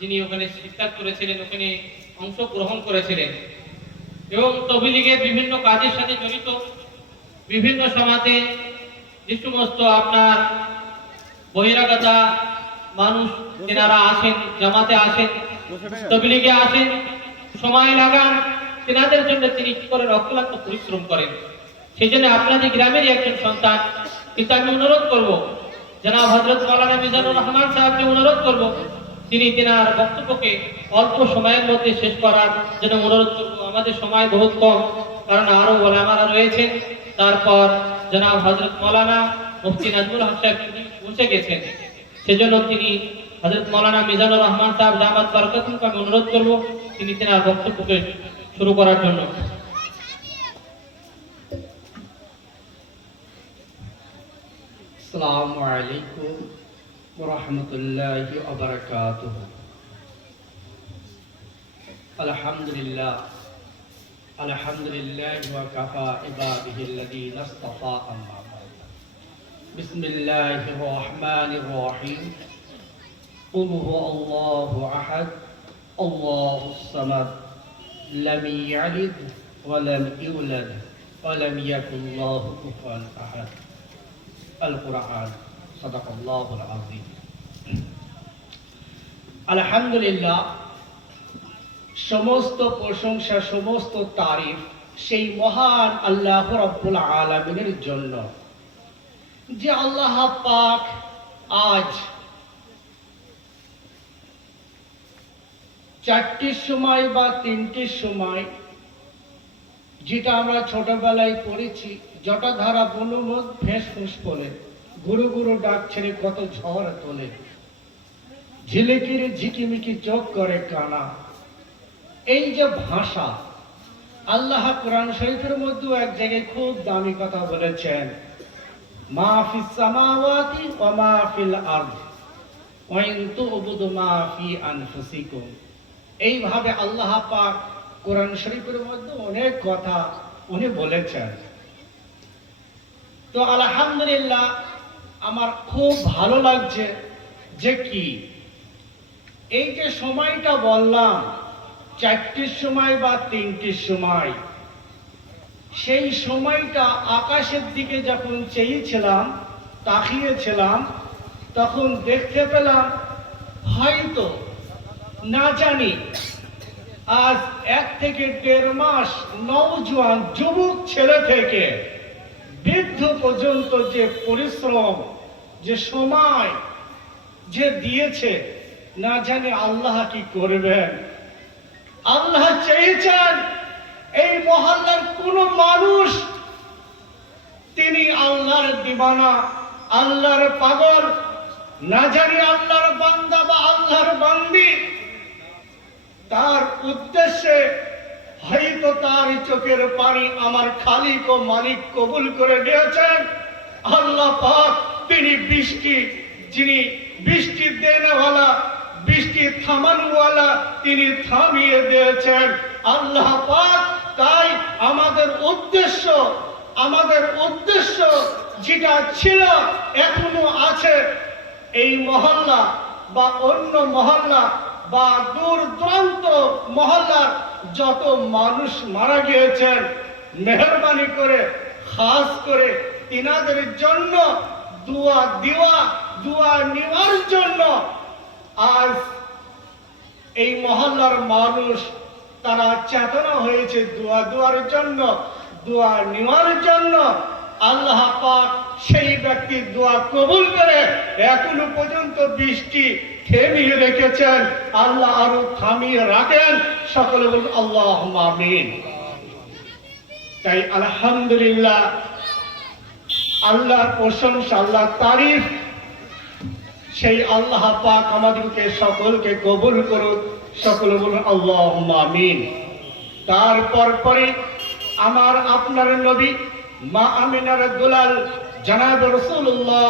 যিনি ওখানে শিক্ষা করেছিলেন, ওখানে অংশগ্রহণ করেছিলেন। এবং তবিলীগের বিভিন্ন কাজের সাথে জড়িত বিভিন্ন সমাজে যে সমস্ত আপনার বহিরাগতা মানুষ তেনারা আসেন, জামাতে আসেন, তবিলীগে আসেন, সময় লাগান, তেনাদের জন্য তিনি কি করেন অক্লান্ত পরিশ্রম করেন? সেই জন্য আপনাদের গ্রামেরই একজন সন্তান, কিন্তু আমি অনুরোধ করব, জনাব হজরত মৌলানা মিজানুর রহমান সাহেবকে অনুরোধ করব তিনি তেনার বক্তব্যকে অল্প সময়ের মধ্যে শেষ করার জন্য অনুরোধ করব। আমাদের সময় বহুত কম, কারণ আরও ওলামারা রয়েছে। তারপর জনাব হজরত মৌলানা মুফতি নাজমুল হক সাহেব তিনি বসে গেছেন। সেজন্য তিনি হজরত মৌলানা মিজানুর রহমান সাহেব জামাত বারকাতুলকে আমি অনুরোধ করব তিনি তেনার বক্তব্যকে শুরু করার জন্য। আসসালামু আলাইকুম। ورحمة الله وبركاته. الحمد لله. الحمد لله وكفى عباده الذين اصطفى أما بسم الله الرحمن الرحيم. قل هو الله أحد. الله الصمد. لم يلد ولم يولد ولم يكن له كفوا أحد. القرآن. صدق الله العظيم আলহামদুলিল্লাহ সমস্ত প্রশংসা সমস্ত তারিফ সেই মহান আল্লাহ রব্বুল আলমিনের জন্য যে আল্লাহ পাক আজ চারটির সময় বা তিনটির সময় যেটা আমরা ছোটবেলায় পড়েছি জটাধারা বনমত ফেঁস ফুস বলে গুরু গুরু ডাক ছেড়ে কত ঝড় তোলে। ঝিলিকির ঝিকিমিকি চোখ করে কানা। এই যে ভাষা, আল্লাহ কোরআন শরীফের মধ্যে এক জায়গায় খুব দামি কথা বলেছেন। এইভাবে আল্লাহ পাক কোরআন শরীফের মধ্যে অনেক কথা উনি বলেছেন। তো আলহামদুলিল্লাহ আমার খুব ভালো লাগছে যে কি? এই যে সময়টা বললাম, চারটির সময় বা তিনটির সময়, সেই সময়টা আকাশের দিকে যখন চেয়েছিলাম, তাকিয়েছিলাম, তখন দেখতে পেলাম, হয়তো, না জানি, আজ এক থেকে দেড় মাস নওজোয়ান যুবক ছেলে থেকে বৃদ্ধ পর্যন্ত যে পরিশ্রম, যে সময় যে দিয়েছে, না জানি আল্লাহ কি করবেন। আল্লাহ চেয়েছেন এই মহল্লার কোন মানুষ, তিনি আল্লাহর দিবানা, আল্লাহর পাগল, না জানি আল্লাহর বান্দা বা আল্লাহর বান্দি। তার উদ্দেশ্যে হয়তো তার চোখের পানি আমার খালিক ও মালিক কবুল করে দিয়েছেন আল্লাহ পাক তিনি বৃষ্টি, যিনি বৃষ্টি দেনেওয়ালা, বৃষ্টি থামানওয়ালা, তিনি থামিয়ে দিয়েছেন। আল্লাহ পাক তাই আমাদের উদ্দেশ্য আমাদের উদ্দেশ্য যেটা ছিল, এখনও আছে। এই মহল্লা বা অন্য মহল্লা বা দূর দূরান্ত মহল্লার যত মানুষ মারা গিয়েছেন, মেহরবানি করে, খাস করে, তিনাদের জন্য দুয়া, দিওয়া, দুয়া নেওয়ার জন্য আজ এই মহল্লার মানুষ তারা চেতনা হয়েছে দোয়া দেওয়ার জন্য, দোয়া নেওয়ার জন্য। আল্লাহ পাক সেই ব্যক্তির দোয়া কবুল করে এখনও পর্যন্ত বৃষ্টি থেমিয়ে রেখেছেন আল্লাহ আরও থামিয়ে রাখেন। সকলে বলুন আল্লাহ আমিন। তাই আলহামদুলিল্লাহ, আল্লাহর প্রশংসা আল্লাহ তারিফ, সেই আল্লাহ পাক আমাদেরকে সকলকে কবুল করুন সকলে বলুন আল্লাহ আমিন। তারপর পরে আমার আপনার নবী মা আমিনার দুলাল জনাব রসুল্লাহ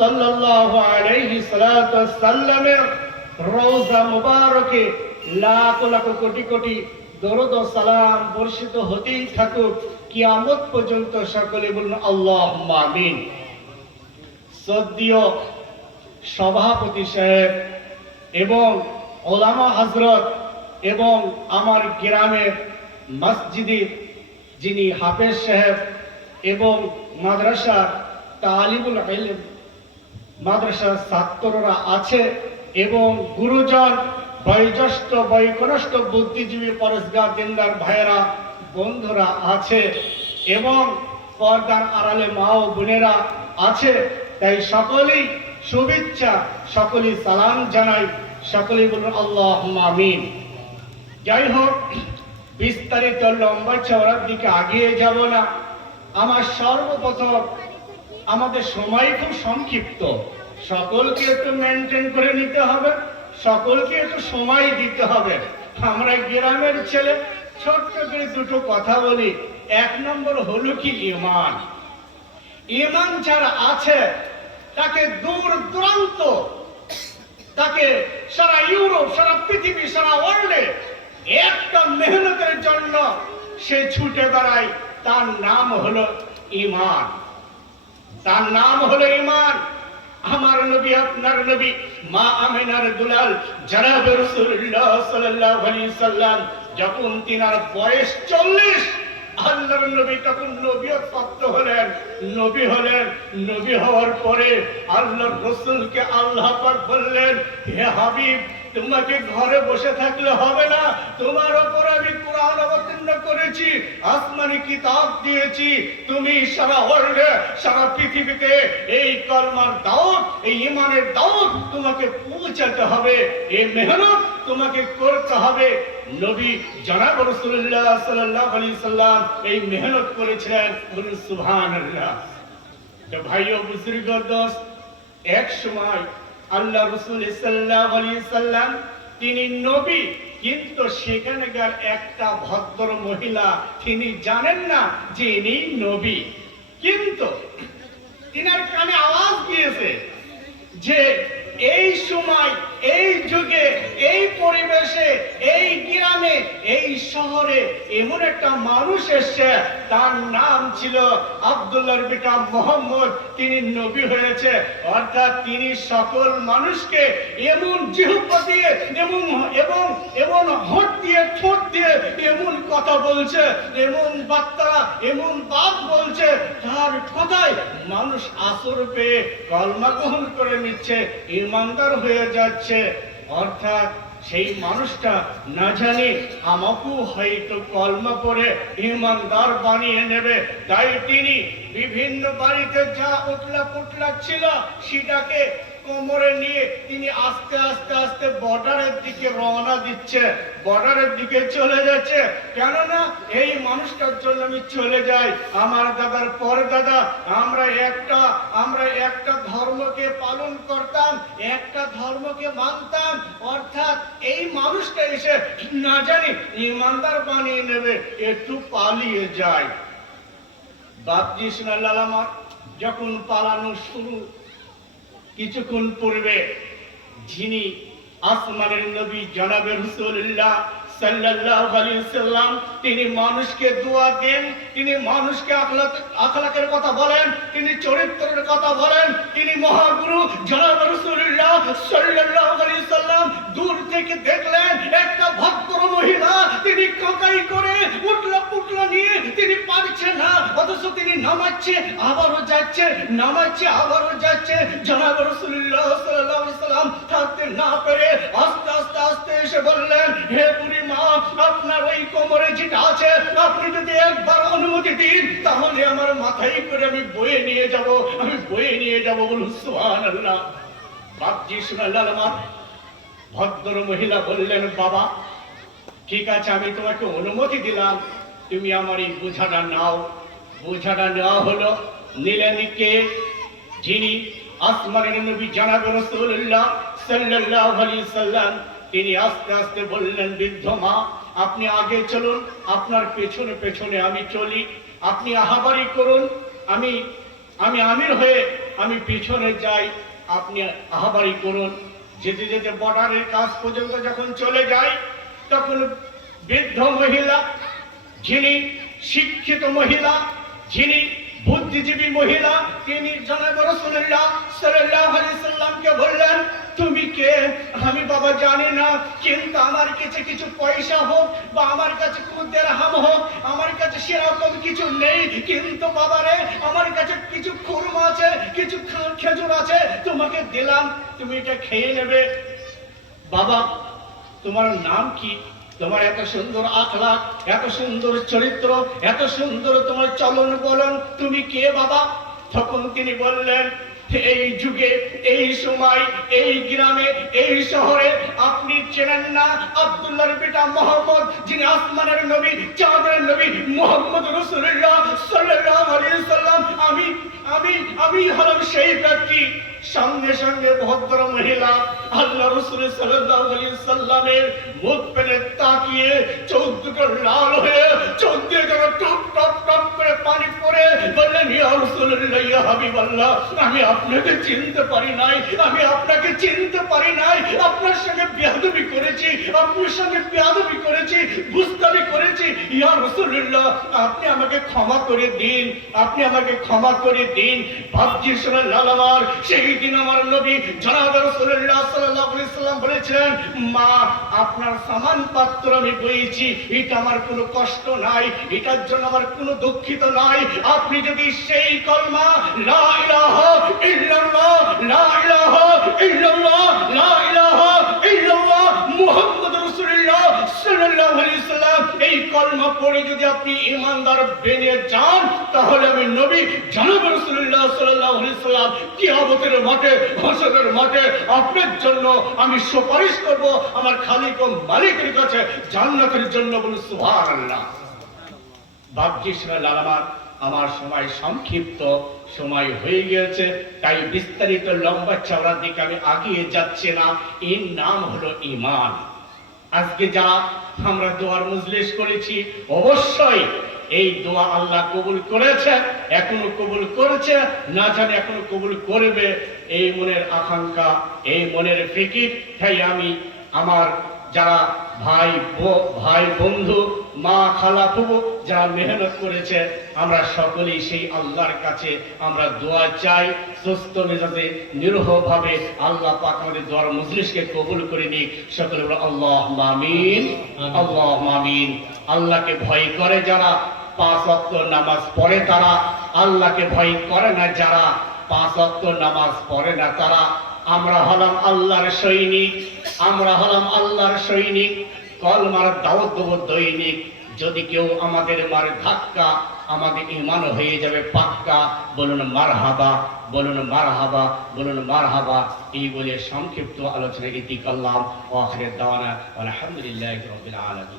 সাল্লাল্লাহু আলাইহি সাল্লাতু সাল্লামের রওজা মুবারকে লাখ লাখ কোটি কোটি দরুদ ও সালাম বর্ষিত হতেই থাকুক, কিয়ামত পর্যন্ত সকলে বলুন আল্লাহ আমিন। সদ্যীয় সভাপতি সাহেব এবং ওলামা হজরত এবং আমার গ্রামের মসজিদের যিনি হাফেজ সাহেব এবং মাদ্রাসা তালিবুল ইলম মাদ্রাসার ছাত্ররা আছে এবং গুরুজন বয়োজ্যেষ্ঠ, বৈকনষ্ঠ বুদ্ধিজীবী পরস্কার দিনদার ভাইয়েরা, বন্ধুরা আছে এবং পর্দার আড়ালে মা ও বোনেরা আছে। তাই সকলেই শুভেচ্ছা, সকলেই সালাম জানাই, সকলেই বলুন আল্লাহ আমিন। যাই হোক বিস্তারিত লম্বা চওড়ার দিকে আগিয়ে যাব না। আমার সর্বপ্রথম আমাদের সময় খুব সংক্ষিপ্ত। সকলকে একটু মেনটেন করে নিতে হবে, সকলকে একটু সময় দিতে হবে। আমরা গ্রামের ছেলে, ছোট্ট করে দুটো কথা বলি। এক নম্বর হলো কি ইমান? ইমান যারা আছে, তাকে দূর দূরান্ত, তাকে সারা ইউরোপ, সারা পৃথিবী, সারা ওয়ার্ল্ডে একটা মেহনতের জন্য সে ছুটে বেড়ায়। তার নাম হলো ইমান। তার নাম হলো ইমান আমার নবী, আপনার নবী, মা আমিনার দুলাল আলাইহি সাল্লাম, যখন তিনার বয়স চল্লিশ, আল্লাহর নবী তখন নবীয়ত প্রাপ্ত হলেন। নবী হলেন, নবী হওয়ার পরে আল্লাহর রসুলকে আল্লাহ পাক বললেন, হে হাবিব তোমাকে ঘরে বসে থাকলে হবে না। তোমার ওপর আমি কোরআন অবতীর্ণ করেছি, আসমানি কিতাব দিয়েছি। তুমি সারা ওয়ার্ল্ডে সারা পৃথিবীতে এই কলমার দাওয়াত এই ইমানের দাওয়াত তোমাকে পৌঁছাতে হবে। এই মেহনত তোমাকে করতে হবে। নবী জনাব রাসূলুল্লাহ সাল্লাল্লাহু আলাইহি সাল্লাম এই মেহনত করেছিলেন। বলুন সুবহানাল্লাহ। তো ভাইও, বুজুর্গ, দোস্ত, এক সময় আল্লাহ রসুল সাল্লাম, তিনি নবী, কিন্তু সেখানকার একটা ভদ্র মহিলা, তিনি জানেন না যে ইনি নবী। কিন্তু তিনার কানে আওয়াজ দিয়েছে যে এই সময় এই যুগে, এই পরিবেশে, এই গ্রামে, এই শহরে এমন একটা মানুষ এসছে, তার নাম ছিল আব্দুল্লাহর বেটা মোহাম্মদ। তিনি নবী হয়েছে, অর্থাৎ তিনি সকল মানুষকে এমন জিহ্বা দিয়ে, এমন, এবং এমন হোঁট দিয়ে, ঠোঁট দিয়ে এমন কথা বলছে, এমন বার্তা, এমন বাদ বলছে তার কথায় মানুষ আসর পেয়ে কলমা গ্রহণ করে নিচ্ছে ইমানদার হয়ে যাচ্ছে। অর্থাৎ সেই মানুষটা না জানি আমাকেও হয়তো কলমা করে ইমানদার বানিয়ে নেবে। তাই তিনি বিভিন্ন বাড়িতে যা উঠলা পুটলা ছিল সেটাকে কোমরে নিয়ে তিনি আস্তে আস্তে আস্তে বর্ডারের দিকে রওনা দিচ্ছে, বর্ডারের দিকে চলে যাচ্ছে। কেননা এই মানুষটার জন্য আমি চলে যাই। আমার দাদার পরে দাদা, আমরা একটা আমরা একটা ধর্মকে পালন করতাম, একটা ধর্মকে মানতাম, অর্থাৎ এই মানুষটা এসে না জানি ইমানদার বানিয়ে নেবে, একটু পালিয়ে যায়। বাপজি লালামার যখন পালানো শুরু, কিছুক্ষণ পূর্বে যিনি আসমানের নবী জনাবে রসুল্লাহ তিনি মানুষকে দোয়া দেন, তিনি মানুষকে আখলাক, আখলাকের কথা বলেন, তিনি চরিত্রের কথা বলেন, তিনি মহাগুরু জনাব সাল্লাম দূর থেকে দেখলেন, একটা ভদ্র মহিলা তিনি কাকাই করে উঠলা পুটলা নিয়ে, তিনি পারছে না, অথচ তিনি নামাচ্ছে, আবারও যাচ্ছে, নামাচ্ছে, আবারও যাচ্ছে, জনাব আলাইহি সাল্লাম থাকতে না পেরে আস্তে আস্তে আস্তে এসে বললেন, হে বুড়ি আপনার ওই কোমরে যেটা আছে, আপনি যদি একবার অনুমতি দিন, তাহলে আমার মাথায় করে আমি বয়ে নিয়ে যাব, আমি বয়ে নিয়ে যাব বলুন, সুবহানাল্লাহ। বাপজি শুনাল্লাহ আমার ভদ্র মহিলা বললেন, বাবা, ঠিক আছে, আমি তোমাকে অনুমতি দিলাম, তুমি আমার এই বোঝাটা নাও। বোঝাটা নেওয়া হলো নীলানিকে যিনি আসমানের নবী জানাবে রসুল্লাহ সাল্লাল্লাহু আলাইহি সাল্লাম। তিনি আস্তে আস্তে বললেন, বৃদ্ধ মা, আপনি আগে চলুন, আপনার পেছনে পেছনে আমি চলি। আপনি আহাবারি করুন, আমি আমি আমির হয়ে, আমি পিছনে যাই, আপনি আহাবারি করুন। যেতে যেতে বর্ডারের কাজ পর্যন্ত যখন চলে যায়, তখন বৃদ্ধ মহিলা, যিনি শিক্ষিত মহিলা, যিনি বুদ্ধিজীবী মহিলা, তিনি জনাব রাসূলুল্লাহ সাল্লাল্লাহু আলাইহি সাল্লামকে বললেন তুমি কে? আমি বাবা জানি না, কিন্তু আমার কাছে কিছু পয়সা হোক বা আমার কাছে কোনো দেড়হাম হোক, আমার কাছে সেরকম কিছু নেই। কিন্তু বাবা রে, আমার কাছে কিছু খুরমা আছে, কিছু খেজুর আছে, তোমাকে দিলাম, তুমি এটা খেয়ে নেবে। বাবা, তোমার নাম কি? তোমার এত সুন্দর আখলাক এত সুন্দর চরিত্র, এত সুন্দর তোমার চলন বলন, তুমি কে বাবা? তখন তিনি বললেন এই যুগে, এই সময়, এই গ্রামে, এই শহরে আপনি চেনেন না আব্দুল্লাহর পিতা মোহাম্মদ, যিনি আসমানের নবী, চাঁদের নবী, মোহাম্মদ রসুল্লাহ সাল্লাম আমি আমি আমি হলাম সেই ব্যক্তি সঙ্গে সঙ্গে ভদ্র মহিলা আল্লাহ রসুল সাল্লামের মুখ পেলে তাকিয়ে চোখ দুটো লাল হয়ে চোখ দিয়ে যেন টপ টপ টপ করে পানি পড়ে বললেন, ইয়া হাবিবাল্লাহ, আমি আপনাকে চিনতে পারি নাই, আমি আপনাকে চিনতে পারি নাই, আপনার সঙ্গে বেয়াদবি করেছি, আপনার সঙ্গে বেয়াদবি করেছি করেছি ইয়া আপনি আমাকে ক্ষমা করে দিন, আপনি আমাকে ক্ষমা করে দিন। সেই দিন আমার নবী জনাব সাল্লাম বলেছিলেন, মা, আপনার সামান পাত্র আমি বইছি এটা আমার কোনো কষ্ট নাই, এটার জন্য আমার কোনো দুঃখিত নাই। আপনি যদি সেই কলমা, লা ইলাহা ইল্লাল্লাহ, লা ইলাহা কলমা পড়ে যদি আপনি ইমানদার বেনে যান, তাহলে আমি নবী, জনাব রাসূলুল্লাহ সাল্লাল্লাহু আলাইহি সাল্লাম কিয়ামতের মাঠে হাসরের মাঠে আপনার জন্য আমি সুপারিশ করব, আমার খালিক ও মালিকের কাছে জান্নাতের জন্য বলুন, সুবহানাল্লাহ। ভাবছিস না লালামার আমার সময় সংক্ষিপ্ত, সময় হয়ে গিয়েছে, তাই বিস্তারিত লম্বা চওড়ার দিকে আমি আগিয়ে যাচ্ছি না। এর নাম হলো ইমান আজকে যারা আমরা দোয়ার মজলিস করেছি। অবশ্যই এই দোয়া আল্লাহ কবুল করেছে, এখনও কবুল করেছে, না জানে এখনও কবুল করবে। এই মনের আকাঙ্ক্ষা, এই মনের ফিকির, তাই আমি আমার যারা ভাই ভাই বন্ধু, মা খালা ফুবু যারা মেহনত করেছে, আমরা সকলেই সেই আল্লাহর কাছে আমরা দোয়া চাই, সুস্থ মেজাজে নিরহ ভাবে আল্লাহ পাক আমাদের দোয়ার মজলিসকে কবুল করে নিক। সকলে বলো, আল্লাহ মামিন আল্লাহ মামিন আল্লাহকে ভয় করে যারা পাঁচ ওয়াক্ত নামাজ পড়ে তারা, আল্লাহকে ভয় করে না যারা পাঁচ ওয়াক্ত নামাজ পড়ে না তারা। আমরা হলাম আল্লাহর সৈনিক, আমরা হলাম আল্লাহর সৈনিক, কলমার দাওয়াত দেবো দৈনিক। যদি কেউ আমাদের মারে ধাক্কা, আমাদের ইমান হয়ে যাবে পাক্কা, বলুন মার হাবা বলুন মার হাবা বলুন মার হাবা এই বলে সংক্ষিপ্ত আলোচনা ইতি করলাম। আলহামদুলিল্লাহ আলমী